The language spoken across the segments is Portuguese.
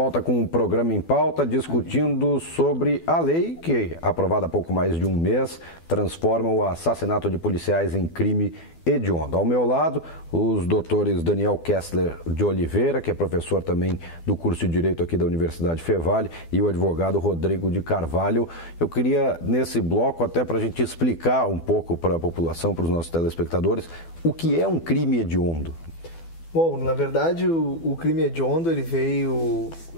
volta com o programa Em Pauta, discutindo sobre a lei que, aprovada há pouco mais de um mês, transforma o assassinato de policiais em crime hediondo. Ao meu lado, os doutores Daniel Kessler de Oliveira, que é professor também do curso de Direito aqui da Universidade Fevale, e o advogado Rodrigo de Carvalho. Eu queria, nesse bloco, até para a gente explicar um pouco para a população, para os nossos telespectadores, o que é um crime hediondo. Bom, na verdade, o crime hediondo,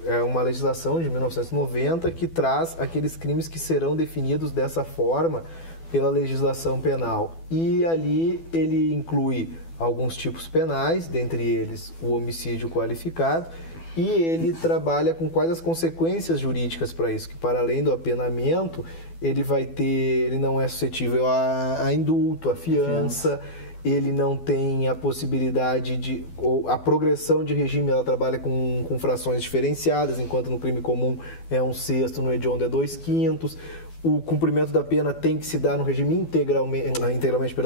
é uma legislação de 1990 que traz aqueles crimes que serão definidos dessa forma pela legislação penal. E ali ele inclui alguns tipos penais, dentre eles o homicídio qualificado, e ele trabalha com quais as consequências jurídicas para isso, que para além do apenamento, ele não é suscetível a indulto, a fiança. Ele não tem a possibilidade ou a progressão de regime, ela trabalha com frações diferenciadas, enquanto no crime comum é 1/6, no hediondo é 2/5. O cumprimento da pena tem que se dar no regime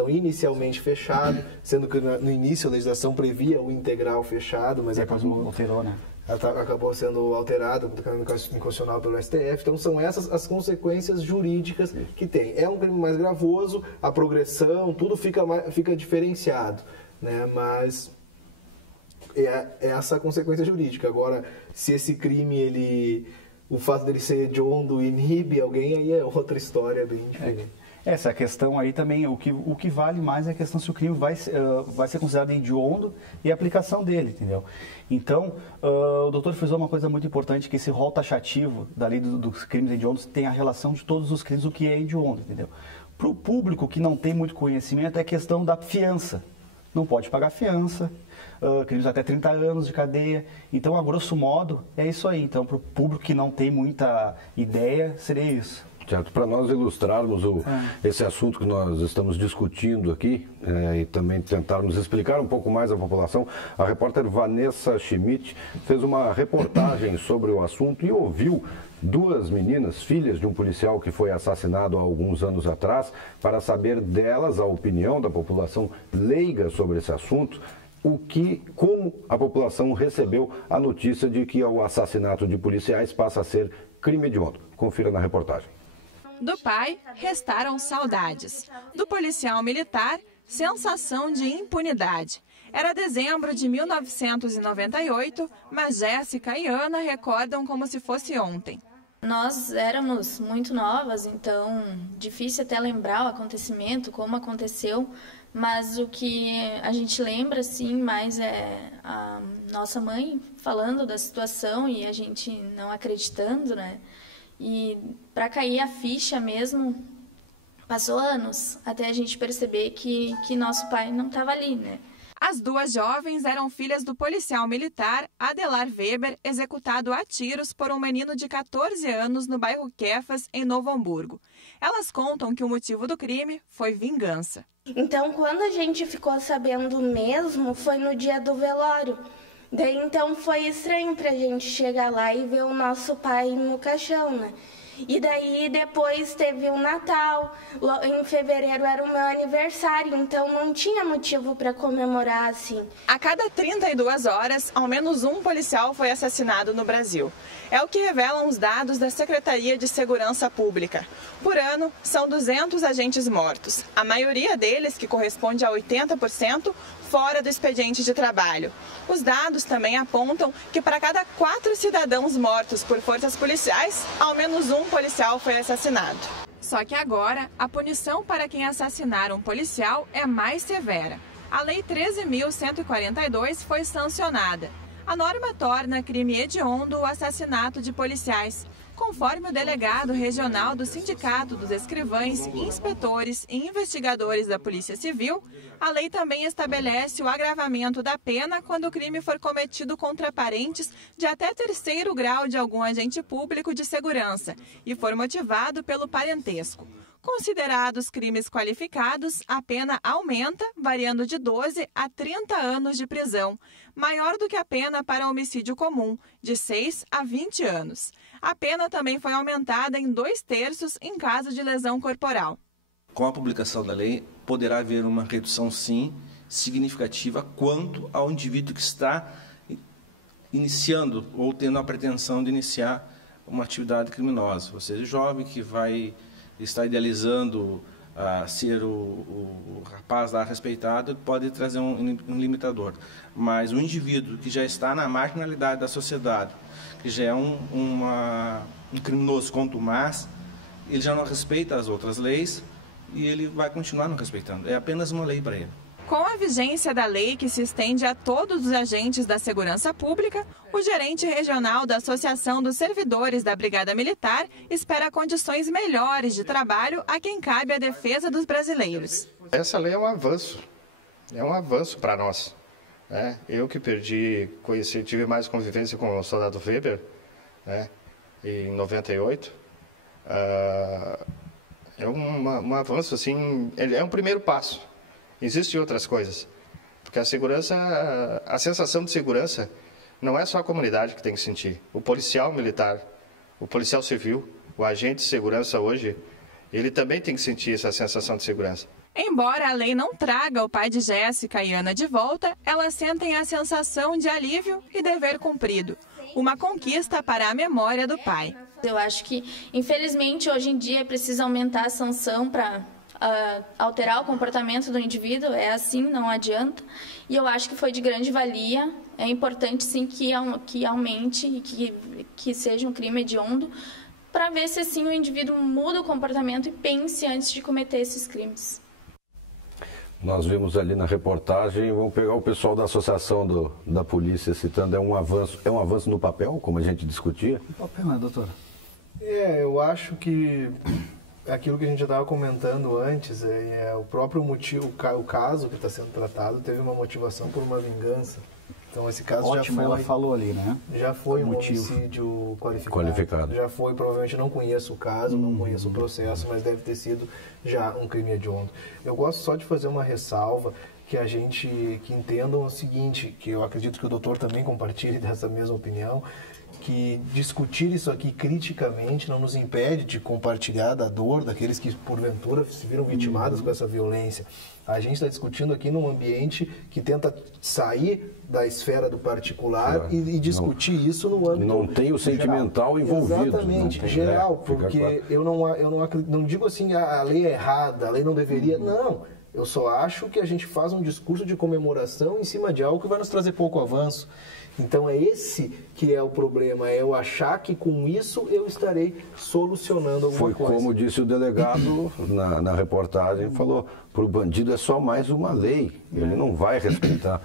inicialmente fechado, sendo que no início a legislação previa o integral fechado, mas alterou, né? Acabou sendo alterado inconstitucional pelo STF. Então são essas as consequências jurídicas que tem. É um crime mais gravoso, a progressão, tudo fica diferenciado, né? Mas é essa a consequência jurídica. Agora, se esse crime, o fato dele ser hediondo inibe alguém, aí é outra história bem diferente. Essa questão aí também, o que vale mais é a questão se o crime vai ser considerado hediondo e a aplicação dele, entendeu? Então, o doutor frisou uma coisa muito importante, que esse rol taxativo da lei dos crimes hediondos tem a relação de todos os crimes, o que é hediondo, entendeu? Para o público que não tem muito conhecimento, é a questão da fiança. Não pode pagar fiança, crimes até 30 anos de cadeia. Então, a grosso modo, é isso aí. Então, para o público que não tem muita ideia, seria isso. Certo, para nós ilustrarmos esse assunto que nós estamos discutindo aqui e também tentarmos explicar um pouco mais à população, a repórter Vanessa Schmidt fez uma reportagem sobre o assunto e ouviu duas meninas, filhas de um policial que foi assassinado há alguns anos atrás, para saber delas a opinião da população leiga sobre esse assunto, como a população recebeu a notícia de que o assassinato de policiais passa a ser crime hediondo. Confira na reportagem. Do pai, restaram saudades. Do policial militar, sensação de impunidade. Era dezembro de 1998, mas Jéssica e Ana recordam como se fosse ontem. Nós éramos muito novas, então difícil até lembrar o acontecimento, como aconteceu, mas o que a gente lembra, sim, mais é a nossa mãe falando da situação e a gente não acreditando, né? E para cair a ficha mesmo, passou anos até a gente perceber que nosso pai não estava ali, né? As duas jovens eram filhas do policial militar Adelar Weber, executado a tiros por um menino de 14 anos no bairro Kefas, em Novo Hamburgo. Elas contam que o motivo do crime foi vingança. Então, quando a gente ficou sabendo mesmo, foi no dia do velório. Daí, então, foi estranho pra gente chegar lá e ver o nosso pai no caixão, né? E daí, depois teve o Natal, em fevereiro era o meu aniversário, então não tinha motivo para comemorar assim. A cada 32 horas, ao menos um policial foi assassinado no Brasil. É o que revelam os dados da Secretaria de Segurança Pública. Por ano, são 200 agentes mortos. A maioria deles, que corresponde a 80%, fora do expediente de trabalho. Os dados também apontam que para cada 4 cidadãos mortos por forças policiais, ao menos um policial foi assassinado. Só que agora, a punição para quem assassinar um policial é mais severa. A Lei 13.142 foi sancionada. A norma torna crime hediondo o assassinato de policiais. Conforme o delegado regional do Sindicato dos Escrivães, Inspetores e Investigadores da Polícia Civil, a lei também estabelece o agravamento da pena quando o crime for cometido contra parentes de até 3º grau de algum agente público de segurança e for motivado pelo parentesco. Considerados crimes qualificados, a pena aumenta, variando de 12 a 30 anos de prisão, maior do que a pena para homicídio comum, de 6 a 20 anos. A pena também foi aumentada em 2/3 em caso de lesão corporal. Com a publicação da lei, poderá haver uma redução, sim, significativa quanto ao indivíduo que está iniciando ou tendo a pretensão de iniciar uma atividade criminosa. Ou seja, o jovem que vai estar idealizando ser o rapaz lá respeitado pode trazer um limitador. Mas o indivíduo que já está na marginalidade da sociedade, que já é um criminoso contumaz, ele já não respeita as outras leis e ele vai continuar não respeitando. É apenas uma lei para ele. Com a vigência da lei que se estende a todos os agentes da segurança pública, o gerente regional da Associação dos Servidores da Brigada Militar espera condições melhores de trabalho a quem cabe a defesa dos brasileiros. Essa lei é um avanço para nós. Né? Eu que tive mais convivência com o soldado Weber, né, em 98, é um avanço, assim, é um primeiro passo. Existem outras coisas, porque a sensação de segurança não é só a comunidade que tem que sentir. O policial militar, o policial civil, o agente de segurança hoje, ele também tem que sentir essa sensação de segurança. Embora a lei não traga o pai de Jéssica e Ana de volta, elas sentem a sensação de alívio e dever cumprido. Uma conquista para a memória do pai. Eu acho que, infelizmente, hoje em dia precisa aumentar a sanção para alterar o comportamento do indivíduo, é assim, não adianta. E eu acho que foi de grande valia. É importante, sim, que aumente e que seja um crime hediondo, para ver se, assim, o indivíduo muda o comportamento e pense antes de cometer esses crimes. Nós vimos ali na reportagem, vamos pegar o pessoal da associação da polícia citando, é um avanço no papel, como a gente discutia? No papel, né, doutora? Eu acho que aquilo que a gente já estava comentando antes, o próprio motivo, o caso que está sendo tratado teve uma motivação por uma vingança. Então esse caso Ótimo, ela falou ali, né? Já foi um homicídio qualificado. Já foi, provavelmente não conheço o caso, não conheço o processo, mas deve ter sido já um crime hediondo. Eu gosto só de fazer uma ressalva que entendam o seguinte, que eu acredito que o doutor também compartilhe dessa mesma opinião, que discutir isso aqui criticamente não nos impede de compartilhar da dor daqueles que porventura se viram vitimados com essa violência. A gente está discutindo aqui num ambiente que tenta sair da esfera do particular e discutir isso no âmbito não tem o sentimental geral. Envolvido. Exatamente, geral, porque eu não digo assim a lei é errada, a lei não deveria, não. Eu só acho que a gente faz um discurso de comemoração em cima de algo que vai nos trazer pouco avanço. Então é esse que é o problema, é eu achar que com isso eu estarei solucionando alguma coisa. Foi como disse o delegado na reportagem, falou, para o bandido é só mais uma lei, ele não vai respeitar.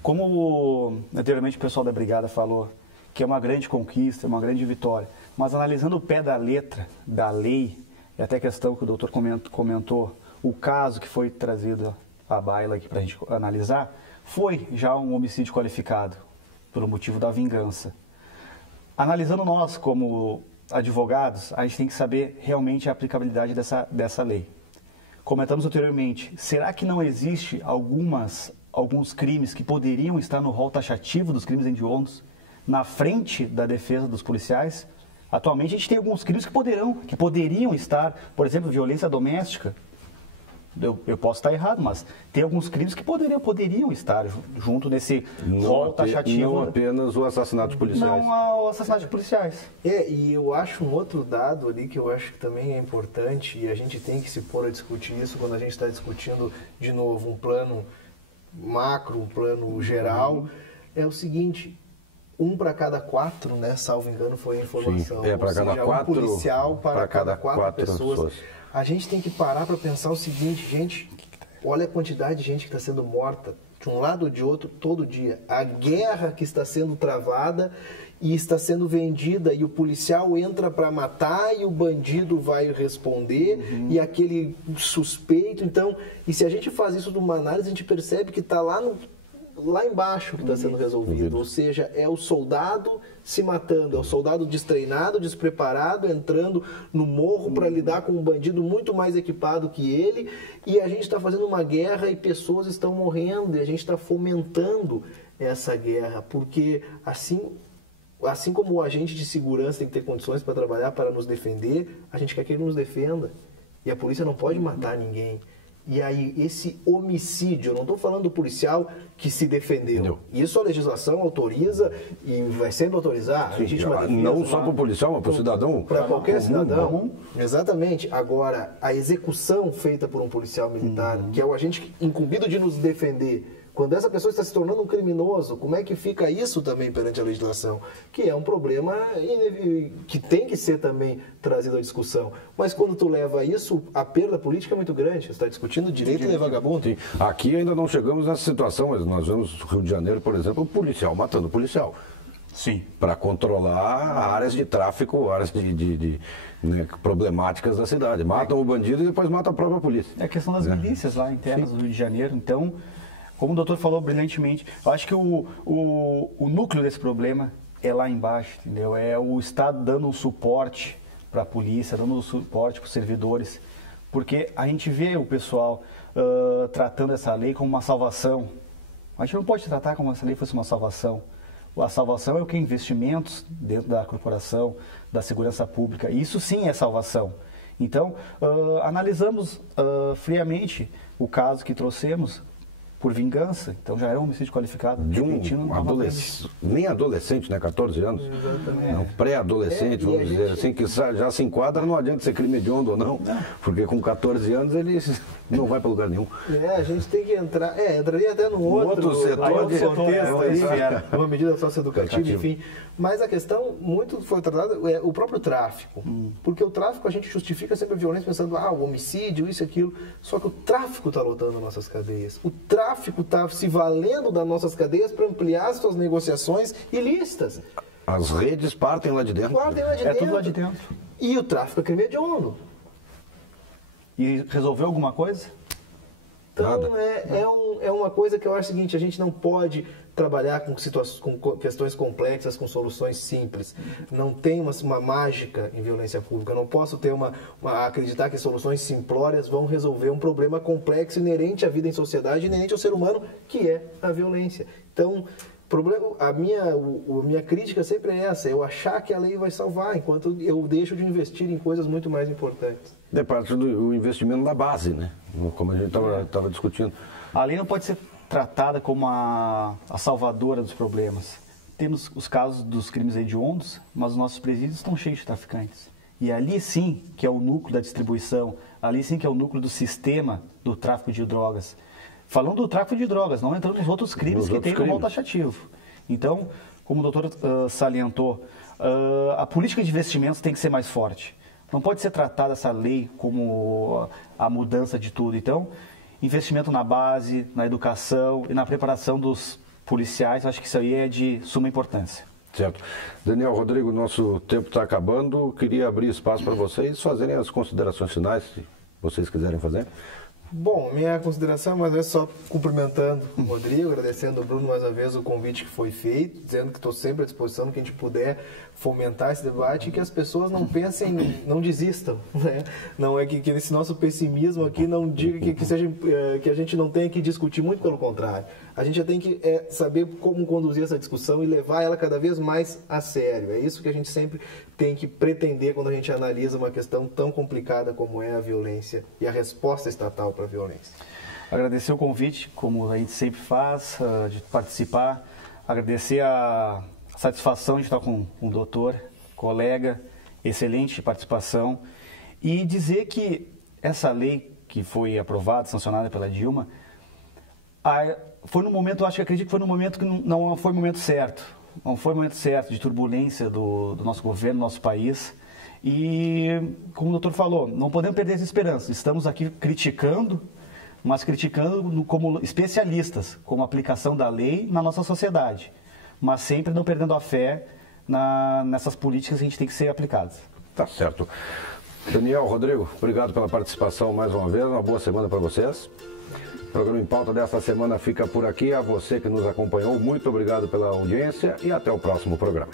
Como anteriormente o pessoal da Brigada falou, que é uma grande conquista, uma grande vitória, mas analisando o pé da letra da lei, e até a questão que o doutor comentou, o caso que foi trazido à baila aqui para a gente analisar, foi já um homicídio qualificado, pelo motivo da vingança. Analisando nós como advogados, a gente tem que saber realmente a aplicabilidade dessa lei. Comentamos anteriormente, será que não existe alguns crimes que poderiam estar no rol taxativo dos crimes hediondos, na frente da defesa dos policiais? Atualmente a gente tem alguns crimes que poderiam estar, por exemplo, violência doméstica. Eu posso estar errado, mas tem alguns crimes que poderiam estar junto nesse rol taxativo. Não apenas o assassinato de policiais. Não o assassinato de policiais. E eu acho um outro dado ali que eu acho que também é importante, e a gente tem que se pôr a discutir isso quando a gente está discutindo, de novo, um plano macro, um plano geral, é o seguinte, 1 para cada 4, né, salvo engano, foi a informação. Sim, para cada 4, um policial para cada 4 pessoas. pessoas. A gente tem que parar para pensar o seguinte, gente, olha a quantidade de gente que está sendo morta, de um lado ou de outro, todo dia. A guerra que está sendo travada e está sendo vendida, e o policial entra para matar e o bandido vai responder, e aquele suspeito. Então, e se a gente faz isso numa análise, a gente percebe que está lá embaixo que está sendo resolvido. Ou seja, é o soldado se matando, é o soldado destreinado, despreparado, entrando no morro para lidar com um bandido muito mais equipado que ele, e a gente está fazendo uma guerra e pessoas estão morrendo, e a gente está fomentando essa guerra, porque assim como o agente de segurança tem que ter condições para trabalhar, para nos defender, a gente quer que ele nos defenda. E a polícia não pode matar ninguém. E aí, esse homicídio, eu não estou falando do policial que se defendeu. Não. Isso a legislação autoriza e vai sempre autorizar. Sim, não só para o policial, mas para o cidadão. Para qualquer cidadão. Comum. Exatamente. Agora, a execução feita por um policial militar, que é o agente incumbido de nos defender, quando essa pessoa está se tornando um criminoso, como é que fica isso também perante a legislação? Que é um problema que tem que ser também trazido à discussão. Mas quando tu leva isso, a perda política é muito grande. Você está discutindo direito de vagabundo. Sim. Aqui ainda não chegamos nessa situação, mas nós vemos no Rio de Janeiro, por exemplo, o policial matando o policial. Sim. Para controlar áreas de tráfico, áreas problemáticas da cidade. Matam o bandido e depois matam a própria polícia. É a questão das milícias lá internas do Rio de Janeiro. Então, como o doutor falou brilhantemente, eu acho que o núcleo desse problema é lá embaixo, entendeu? É o Estado dando um suporte para a polícia, dando um suporte para os servidores, porque a gente vê o pessoal tratando essa lei como uma salvação. A gente não pode tratar como se essa lei fosse uma salvação. A salvação é o que? Investimentos dentro da corporação, da segurança pública. Isso sim é salvação. Então, analisamos friamente o caso que trouxemos por vingança, então já era um homicídio qualificado. De um nem adolescente, né? 14 anos. Exatamente. Não, pré-adolescente, vamos dizer assim, que já se enquadra, não adianta ser crime hediondo ou não, porque com 14 anos ele não vai para lugar nenhum. A gente tem que entrar, entraria até no outro setor de contexto aí, uma medida socioeducativa, Educativo. enfim. Mas a questão muito foi tratada é o próprio tráfico. Porque o tráfico a gente justifica sempre a violência pensando, o homicídio, isso e aquilo. Só que o tráfico está lotando nossas cadeias. O tráfico está se valendo das nossas cadeias para ampliar as suas negociações ilícitas. As redes partem lá de dentro. É tudo lá de dentro. E o tráfico é crime hediondo. E resolveu alguma coisa? Então, é uma coisa que eu acho o seguinte, a gente não pode trabalhar com questões complexas, com soluções simples. Não tem uma mágica em violência pública. Eu não posso ter acreditar que soluções simplórias vão resolver um problema complexo inerente à vida em sociedade, inerente ao ser humano, que é a violência. Então, a minha crítica sempre é essa, eu achar que a lei vai salvar, enquanto eu deixo de investir em coisas muito mais importantes. É parte do investimento na base, né? Como a gente estava discutindo. A lei não pode ser tratada como a salvadora dos problemas. Temos os casos dos crimes hediondos, mas os nossos presídios estão cheios de traficantes. E ali sim que é o núcleo da distribuição, ali sim que é o núcleo do sistema do tráfico de drogas. Falando do tráfico de drogas, não entrando nos outros crimes que tem no rol taxativo. Então, como o doutor salientou, a política de investimentos tem que ser mais forte. Não pode ser tratada essa lei como a mudança de tudo. Então, investimento na base, na educação e na preparação dos policiais, acho que isso aí é de suma importância. Certo. Daniel, Rodrigo, nosso tempo está acabando. Queria abrir espaço para vocês fazerem as considerações finais, se vocês quiserem fazer. Bom, minha consideração, mas é só cumprimentando o Rodrigo, agradecendo ao Bruno mais uma vez o convite que foi feito, dizendo que estou sempre à disposição, que a gente puder fomentar esse debate e que as pessoas não pensem, não desistam, né? Não é que esse nosso pessimismo aqui não diga que a gente não tenha que discutir, muito pelo contrário. A gente já tem que saber como conduzir essa discussão e levar ela cada vez mais a sério. É isso que a gente sempre tem que pretender quando a gente analisa uma questão tão complicada como é a violência e a resposta estatal para a violência. Agradecer o convite, como a gente sempre faz, de participar. Agradecer a satisfação de estar com o doutor, colega, excelente participação. E dizer que essa lei que foi aprovada, sancionada pela Dilma, foi no momento, acredito que foi no momento que não foi o momento certo. Não foi o momento certo de turbulência do nosso governo, do nosso país. E, como o doutor falou, não podemos perder essa esperança. Estamos aqui criticando, mas criticando como especialistas, como aplicação da lei na nossa sociedade. Mas sempre não perdendo a fé nessas políticas que a gente tem que ser aplicadas. Tá certo. Daniel, Rodrigo, obrigado pela participação mais uma vez. Uma boa semana para vocês. O programa Em Pauta desta semana fica por aqui. A você que nos acompanhou, muito obrigado pela audiência e até o próximo programa.